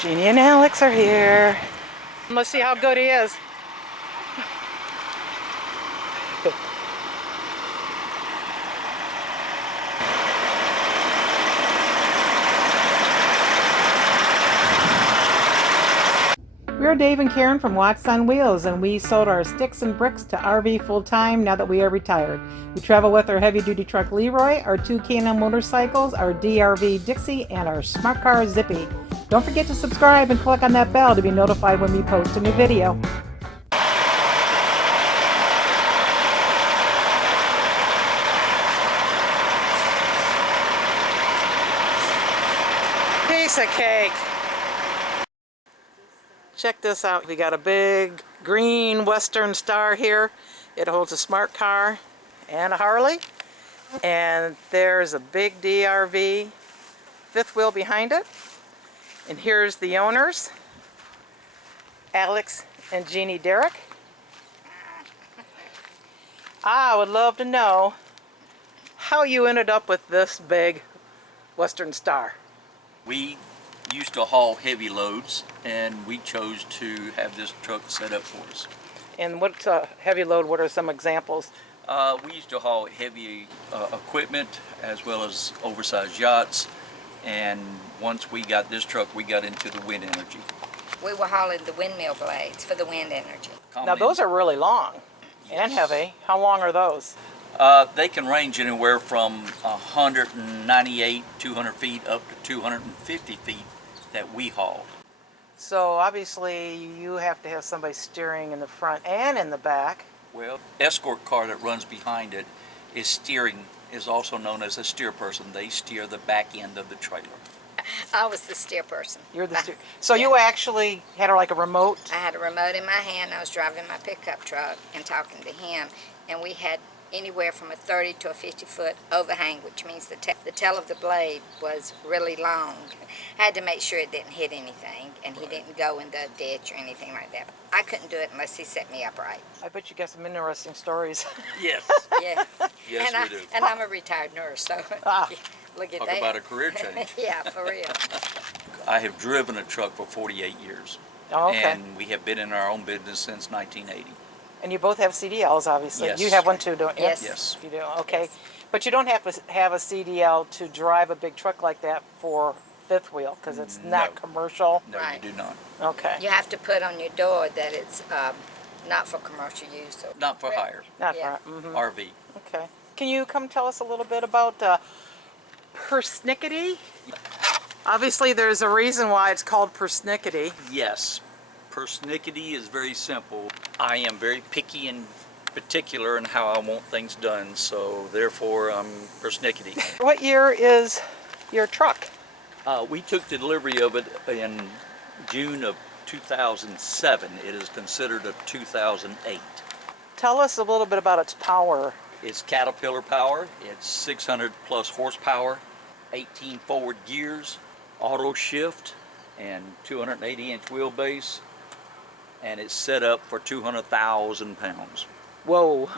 Jeannie and Alex are here. Let's see how good he is. We're Dave and Karen from Watts on Wheels, and we sold our sticks and bricks to RV full-time now that we are retired. We travel with our heavy-duty truck Leroy, our 2 K&N motorcycles, our DRV Dixie, and our Smart Car Zippy. Don't forget to subscribe and click on that bell to be notified when we post a new video. Piece of cake. Check this out. We got a big green Western Star here. It holds a Smart Car and a Harley. And there's a big DRV fifth wheel behind it. And here's the owners, Alex and Jeannie Derrick. I would love to know how you ended up with this big Western Star. We used to haul heavy loads, and we chose to have this truck set up for us. And what's a heavy load? What are some examples? We used to haul heavy equipment as well as oversized yachts, and once we got this truck, we got into the wind energy. We were hauling the windmill blades for the wind energy. Now those are really long and heavy. How long are those? They can range anywhere from 198, 200 feet up to 250 feet that we hauled. So obviously you have to have somebody steering in the front and in the back. Well, escort car that runs behind it is steering, is also known as a steer person. They steer the back end of the trailer. I was the steer person. You're the steer. So you actually had like a remote? I had a remote in my hand. I was driving my pickup truck and talking to him, and we had anywhere from a 30 to a 50-foot overhang, which means the tail of the blade was really long. I had to make sure it didn't hit anything, and he didn't go in the ditch or anything like that. I couldn't do it unless he set me up right. I bet you got some interesting stories. Yes. Yeah. Yes, we do. And I'm a retired nurse, so look at Talk that. about a career change. Yeah, for real. I have driven a truck for 48 years. Oh, okay. And we have been in our own business since 1980. And you both have CDLs, obviously. Yes. You have one too, don't you? Yes. Yes. You do, okay. Yes. But you don't have to have a CDL to drive a big truck like that for fifth wheel, because it's not commercial. No, Right. you do not. Okay. You have to put on your door that it's not for commercial use. So Not for hire. Not Yeah. for, RV. okay. Can you come tell us a little bit about persnickety? Obviously, there's a reason why it's called persnickety. Yes. Persnickety is very simple. I am very picky and particular in how I want things done, so therefore I'm persnickety. What year is your truck? We took delivery of it in June of 2007. It is considered a 2008. Tell us a little bit about its power. It's Caterpillar power. It's 600 plus horsepower, 18 forward gears, auto shift, and 280-inch wheelbase. And it's set up for 200,000 pounds. Whoa.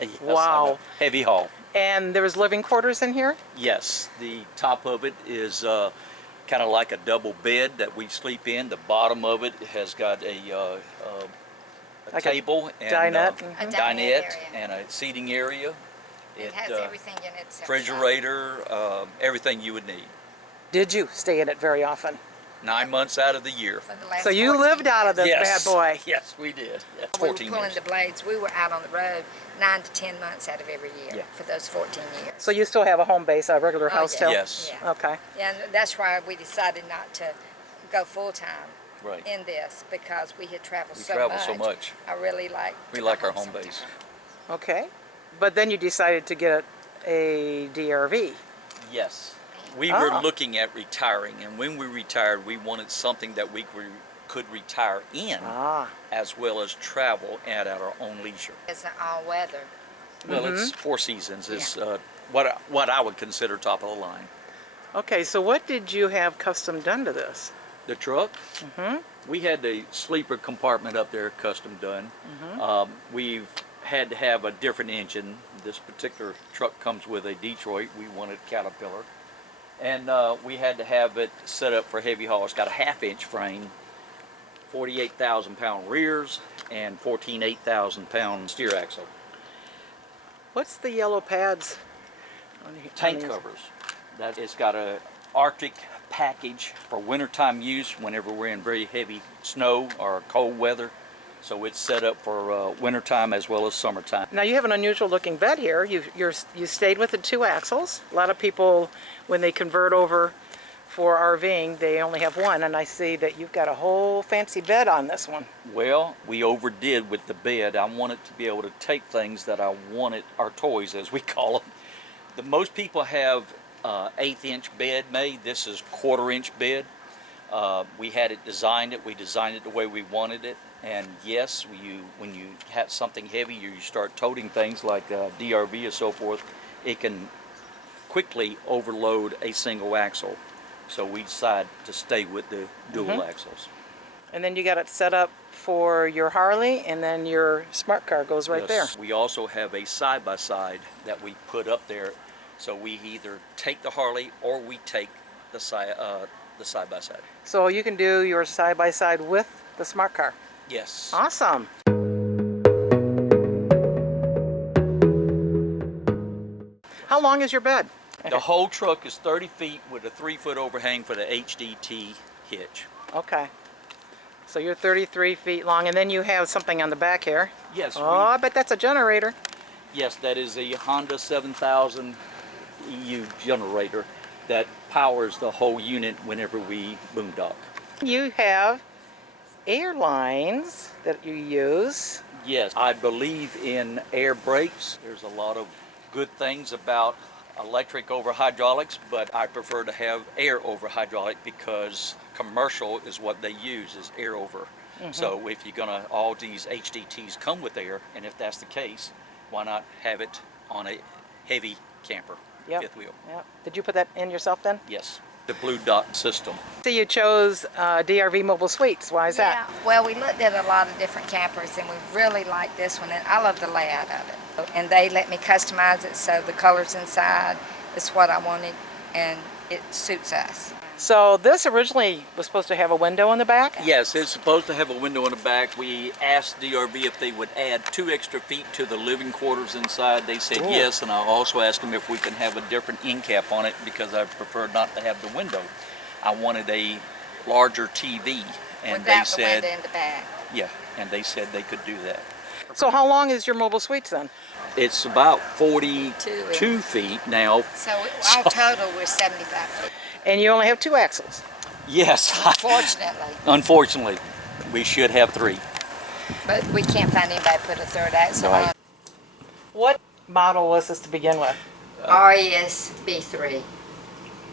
Yes, Wow. I'm a heavy haul. And there was living quarters in here? Yes, the top of it is kind of like a double bed that we sleep in. The bottom of it has got a Like table and dinette? A dinette dinette area. and a seating area. It has everything in it. except Refrigerator, everything you would need. Did you stay in it very often? 9 months out of the year. for the last So you 14 lived out of years. this Yes. bad boy. Yes, we did. Yes. We were 14 pulling years. the blades. We were out on the road 9 to 10 months out of every year Yeah. for those 14 years. So you still have a home base, a regular Oh, house yeah. still? Yes. Yeah. Okay. And that's why we decided not to go full-time Right. in this, because we had traveled We so travel much. so much. I really like We like our home base. Okay. But then you decided to get a DRV. Yes. We were Ah. looking at retiring, and when we retired, we wanted something that we could retire in, Ah. as well as travel at our own leisure. It's an all-weather. Well, it's Four Seasons is what I would consider top of the line. Okay, so what did you have custom done to this? The truck, we had the sleeper compartment up there custom done. We've had to have a different engine. This particular truck comes with a Detroit. We wanted Caterpillar. And we had to have it set up for heavy haul. It's got a 1/2-inch frame, 48,000-pound rears, and 14 8,000-pound steer axle. What's the yellow pads? Tank covers. That it's got a Arctic package for wintertime use whenever we're in very heavy snow or cold weather. So it's set up for wintertime as well as summertime. Now you have an unusual looking bed here. You stayed with the 2 axles. A lot of people, when they convert over for RVing, they only have one, and I see that you've got a whole fancy bed on this one. Well, we overdid with the bed. I wanted to be able to take things that I wanted, our toys as we call them. Most people have 1/8-inch bed made. This is 1/4-inch bed. We had it designed. We designed it the way we wanted it. And yes, when you have something heavy, you start toting things like DRV and so forth, it can quickly overload a single axle. So we decided to stay with the dual axles. And then you got it set up for your Harley, and then your Smart Car goes right there. We also have a side-by-side that we put up there. So we either take the Harley or we take the side-by-side. So you can do your side-by-side with the Smart Car. Yes. Awesome. How long is your bed? The whole truck is 30 feet with a 3-foot overhang for the HDT hitch. Okay. So you're 33 feet long, and then you have something on the back here. Yes. Oh, I bet that's a generator. Yes, that is a Honda 7000 EU generator that powers the whole unit whenever we boondock. You have air lines that you use. Yes, I believe in air brakes. There's a lot of good things about electric over hydraulics, but I prefer to have air over hydraulic because commercial is what they use, is air over. So if you're gonna, all these HDTs come with air, and if that's the case, why not have it on a heavy camper, fifth wheel? Yep. Did you put that in yourself then? Yes, the blue dot system. So you chose DRV Mobile Suites. Why is that? Well, we looked at a lot of different campers, and we really liked this one, and I love the layout of it. And they let me customize it, so the colors inside is what I wanted, and it suits us. So this originally was supposed to have a window in the back? Yes, it's supposed to have a window in the back. We asked DRV if they would add 2 extra feet to the living quarters inside. They said yes, and I also asked them if we can have a different end cap on it because I prefer not to have the window. I wanted a larger TV, and Without they said, the window in the back. yeah, and they said they could do that. So how long is your Mobile Suites then? It's about 42 feet now. So all total, we're 75 feet. And you only have 2 axles. Yes. Fortunately. Unfortunately, we should have 3. But we can't find anybody to put a third axle on. What model was this to begin with? RES B3.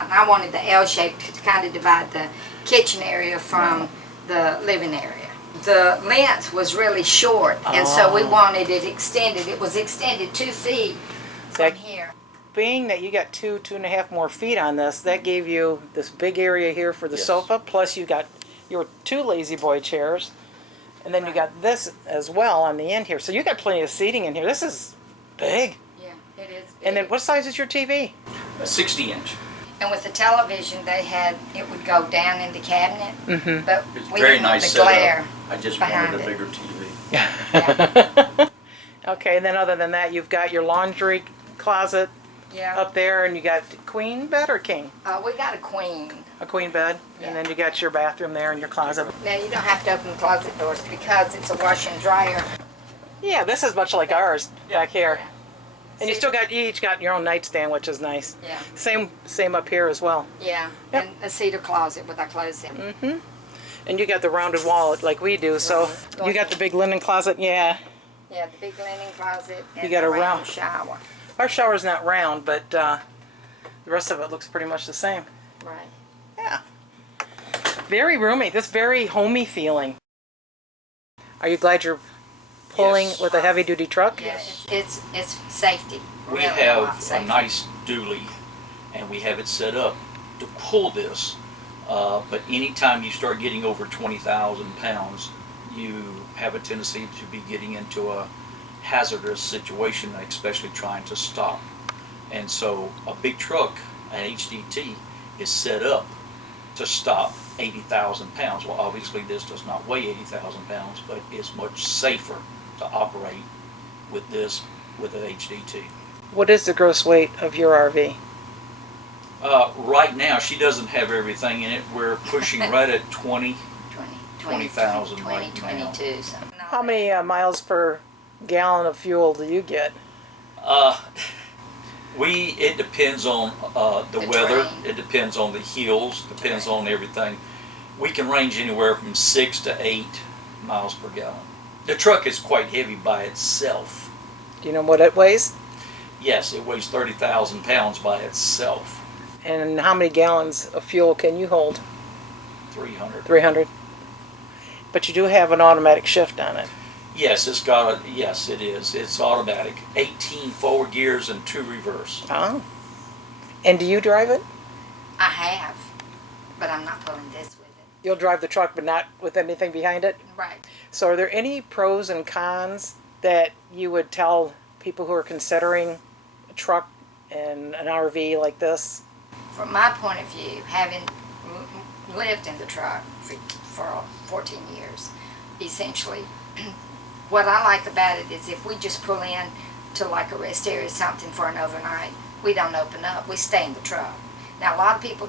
I wanted the L shape to kind of divide the kitchen area from the living area. The length was really short, and so we wanted it extended. It was extended 2 feet from here. Being that you got 2.5 more feet on this, that gave you this big area here for the sofa, plus you got your 2 lazy boy chairs, and then you got this as well on the end here. So you got plenty of seating in here. This is big. Yeah, it is big. And then what size is your TV? A 60-inch. And with the television, they had, it would go down in the cabinet, but It's we very didn't want nice the glare. setup. I just behind wanted a it. bigger TV. Yeah. Okay, and then other than that, you've got your laundry closet Yeah. up there, and you got queen bed or king? We got a queen. A queen bed, Yeah. and then you got your bathroom there and your closet. Now you don't have to open the closet doors because it's a washer and dryer. Yeah, this is much like ours back here. And you See? still got, you each got your own nightstand, which is nice. Yeah. Same up here as well. Yeah. Yep. And a cedar closet with our clothes in. And you got the rounded wall like we do, so you got the big linen closet, yeah. Yeah, the big linen closet and You got the a round round- shower. Our shower's not round, but the rest of it looks pretty much the same. Right. Yeah. Very roomy, this very homey feeling. Are you glad you're pulling Yes. with a heavy duty truck? Yeah, it's safety. We Really have lot a safety. nice dually, and we have it set up to pull this. But anytime you start getting over 20,000 pounds, you have a tendency to be getting into a hazardous situation, especially trying to stop. And so a big truck, an HDT, is set up to stop 80,000 pounds. Well, obviously this does not weigh 80,000 pounds, but it's much safer to operate with this with an HDT. What is the gross weight of your RV? Right now, she doesn't have everything in it. We're pushing right at 20,000 right now. 22, something. How many miles per gallon of fuel do you get? It depends on the weather. terrain. It depends on the hills. Depends on everything. We can range anywhere from 6 to 8 miles per gallon. The truck is quite heavy by itself. Do you know what it weighs? Yes, it weighs 30,000 pounds by itself. And how many gallons of fuel can you hold? 300. 300. But you do have an automatic shift on it. Yes, yes, it is. It's automatic. 18 forward gears and 2 reverse. Oh. And do you drive it? I have, but I'm not pulling this with it. You'll drive the truck, but not with anything behind it? Right. So are there any pros and cons that you would tell people who are considering a truck and an RV like this? From my point of view, having lived in the truck for 14 years, essentially, what I like about it is if we just pull in to like a rest area or something for an overnight, we don't open up. We stay in the truck. Now, a lot of people,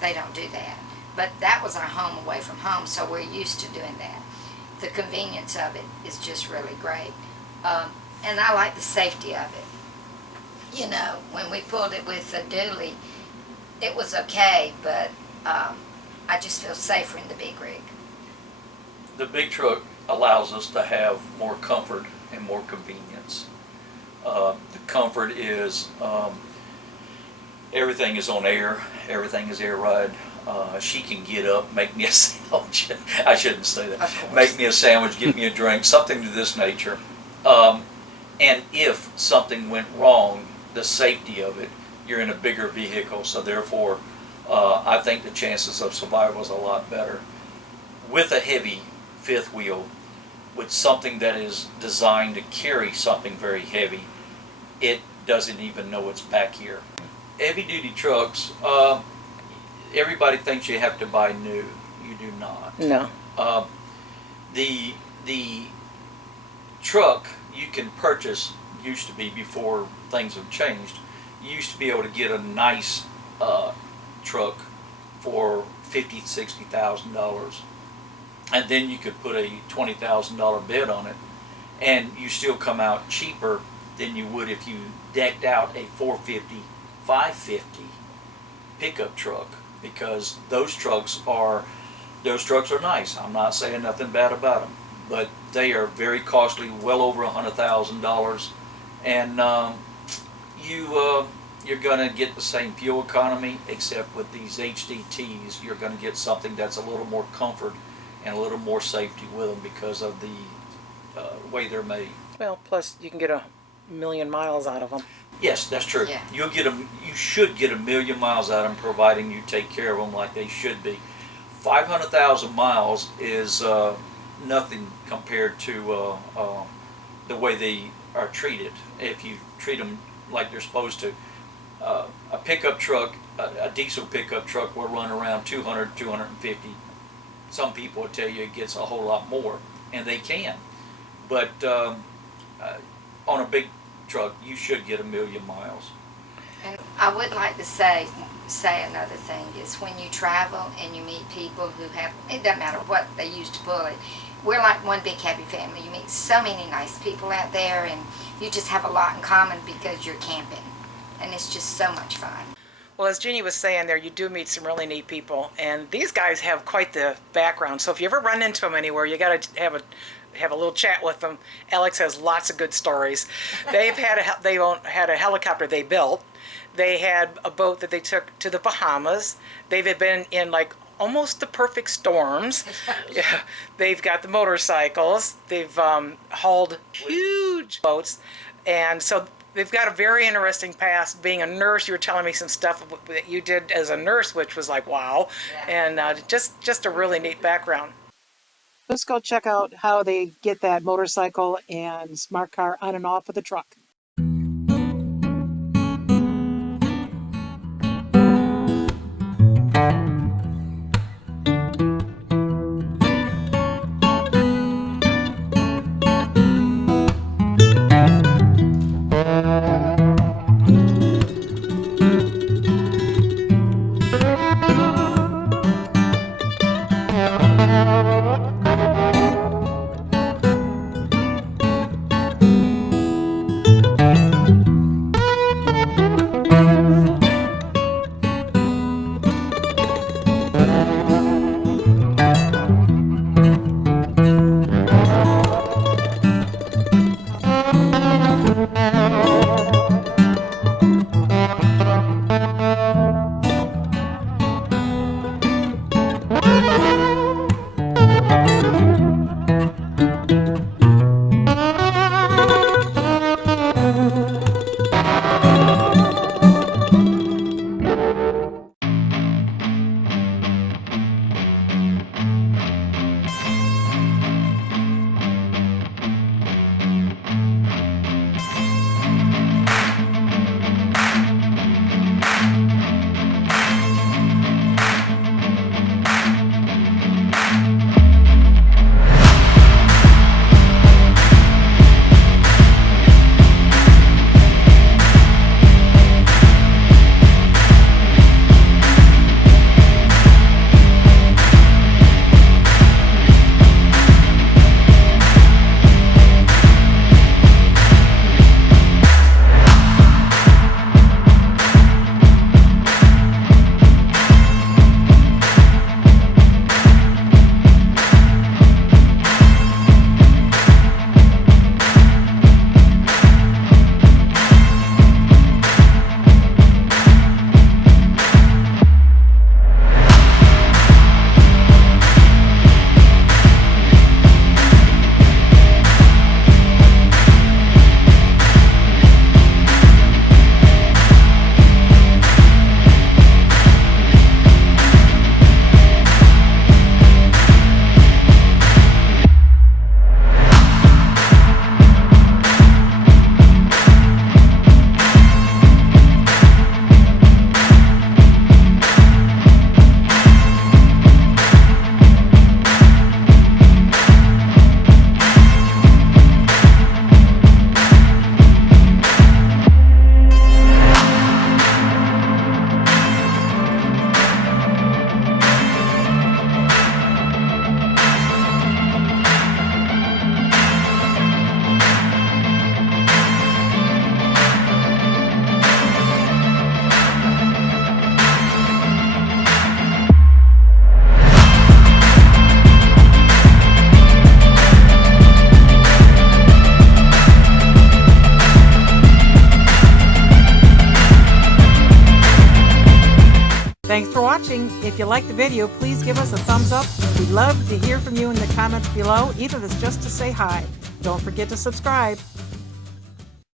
they don't do that. But that was our home away from home, so we're used to doing that. The convenience of it is just really great. And I like the safety of it. You know, when we pulled it with a dually, it was okay, but I just feel safer in the big rig. The big truck allows us to have more comfort and more convenience. The comfort is everything is on air, everything is air ride. She can get up, make me a sandwich. I shouldn't say that. Make me a sandwich, give me a drink, something to this nature. And if something went wrong, the safety of it, you're in a bigger vehicle, so therefore I think the chances of survival is a lot better. With a heavy fifth wheel, with something that is designed to carry something very heavy, it doesn't even know it's back here. Heavy duty trucks, everybody thinks you have to buy new. You do not. No. The truck you can purchase, used to be before things have changed, you used to be able to get a nice truck for $50,000, $60,000, and then you could put a $20,000 bid on it, and you still come out cheaper than you would if you decked out a 450, 550 pickup truck, because those trucks are nice. I'm not saying nothing bad about them, but they are very costly, well over $100,000, and you're going to get the same fuel economy, except with these HDTs, you're going to get something that's a little more comfort and a little more safety with them because of the way they're made. Well, plus you can get 1,000,000 miles out of them. Yes, that's true. Yeah. You should get 1,000,000 miles out of them, providing you take care of them like they should be. 500,000 miles is nothing compared to the way they are treated. If you treat them like they're supposed to, a pickup truck, a diesel pickup truck, will run around 200, 250. Some people will tell you it gets a whole lot more, and they can. But on a big truck, you should get 1,000,000 miles. And I would like to say another thing is when you travel and you meet people who have, it doesn't matter what they use to pull it, we're like one big happy family. You meet so many nice people out there, and you just have a lot in common because you're camping, and it's just so much fun. Well, as Jeannie was saying there, you do meet some really neat people, and these guys have quite the background. So if you ever run into them anywhere, you got to have a little chat with them. Alex has lots of good stories. They had a helicopter they built. They had a boat that they took to the Bahamas. They've been in like almost the perfect storms. Yeah. They've got the motorcycles. They've hauled huge boats, and so they've got a very interesting past. Being a nurse, you were telling me some stuff that you did as a nurse, which was like wow, and just a really neat background. Let's go check out how they get that motorcycle and smart car on and off of the truck. Thanks for watching. If you liked the video, please give us a thumbs up. We'd love to hear from you in the comments below, even if it's just to say hi. Don't forget to subscribe.